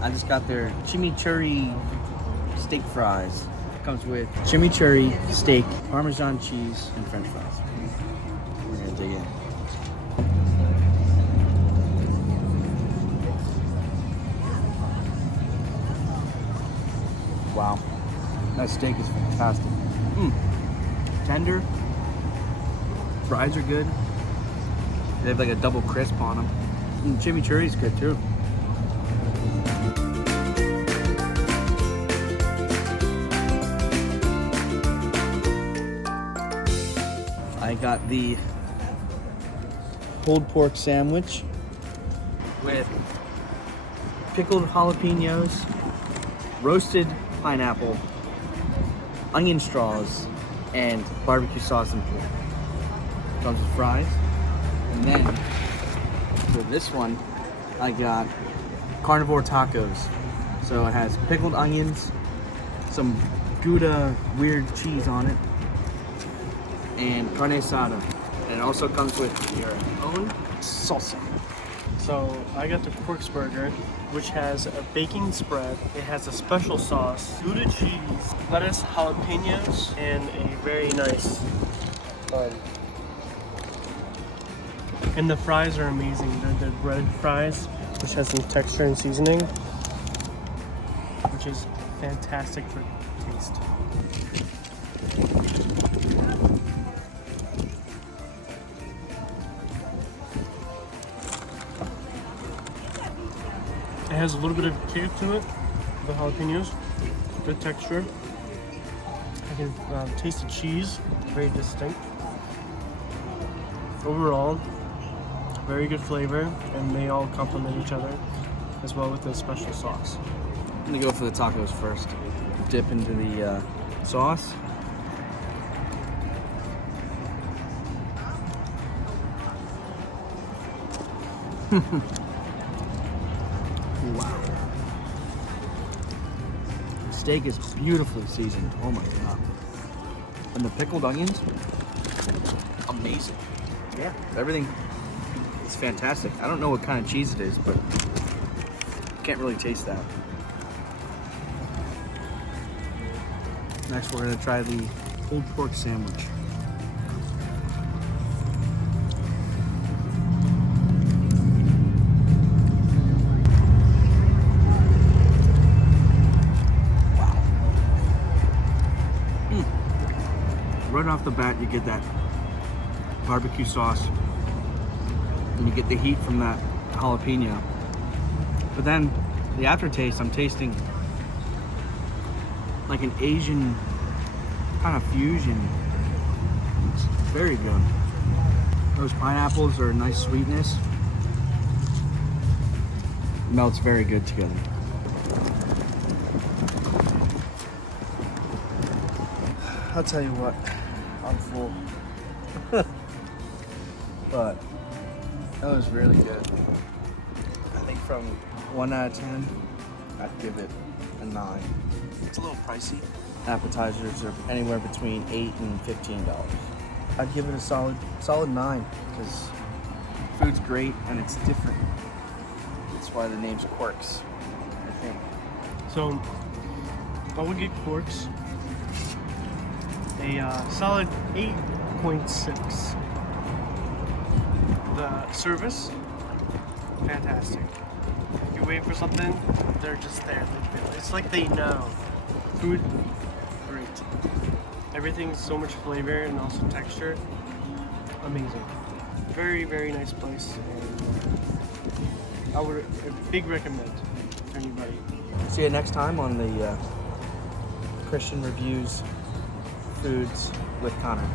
I just got their chimichurri steak fries. Comes with chimichurri, steak, Parmesan cheese, and French fries. We're gonna dig in. Wow, that steak is fantastic. Tender. Fries are good. They have like a double crisp on them. And chimichurri is good too. I got the pulled pork sandwich with pickled jalapenos, roasted pineapple, onion straws, and barbecue sauce and pork. Comes with fries. And then for this one, I got carnivore tacos. So it has pickled onions, some Gouda weird cheese on it, and carne asada. And it also comes with your own salsa. So I got the Quirks burger, which has a baking spread. It has a special sauce, Gouda cheese, lettuce, jalapenos, and a very nice bun. And the fries are amazing. They're the bread fries, which has some texture and seasoning, which is fantastic for taste. It has a little bit of kick to it, the jalapenos, good texture. I can taste the cheese, very distinct. Overall, very good flavor, and they all complement each other, as well with the special sauce. I'm gonna go for the tacos first. Dip into the sauce. Wow. The steak is beautifully seasoned. Oh my god. And the pickled onions, amazing. Yeah, everything is fantastic. I don't know what kind of cheese it is, but can't really taste that. Next, we're gonna try the pulled pork sandwich. Right off the bat, you get that barbecue sauce, and you get the heat from that jalapeno. But then the aftertaste, I'm tasting like an Asian kind of fusion. It's very good. Those pineapples are a nice sweetness. Melts very good together. I'll tell you what, I'm full. But that was really good. I think from 1 out of 10, I'd give it a 9. It's a little pricey. Appetizers are anywhere between $8 and $15. I'd give it a solid 9 because food's great and it's different. That's why the name's Quirks, I think. So I would get Quirks a solid 8.6. The service, fantastic. If you're waiting for something, they're just there. It's like they know. Food, great. Everything's so much flavor and also texture. Amazing. Very, very nice place. And I would a big recommend to anybody. See you next time on the Christian Reviews Foods with Connor.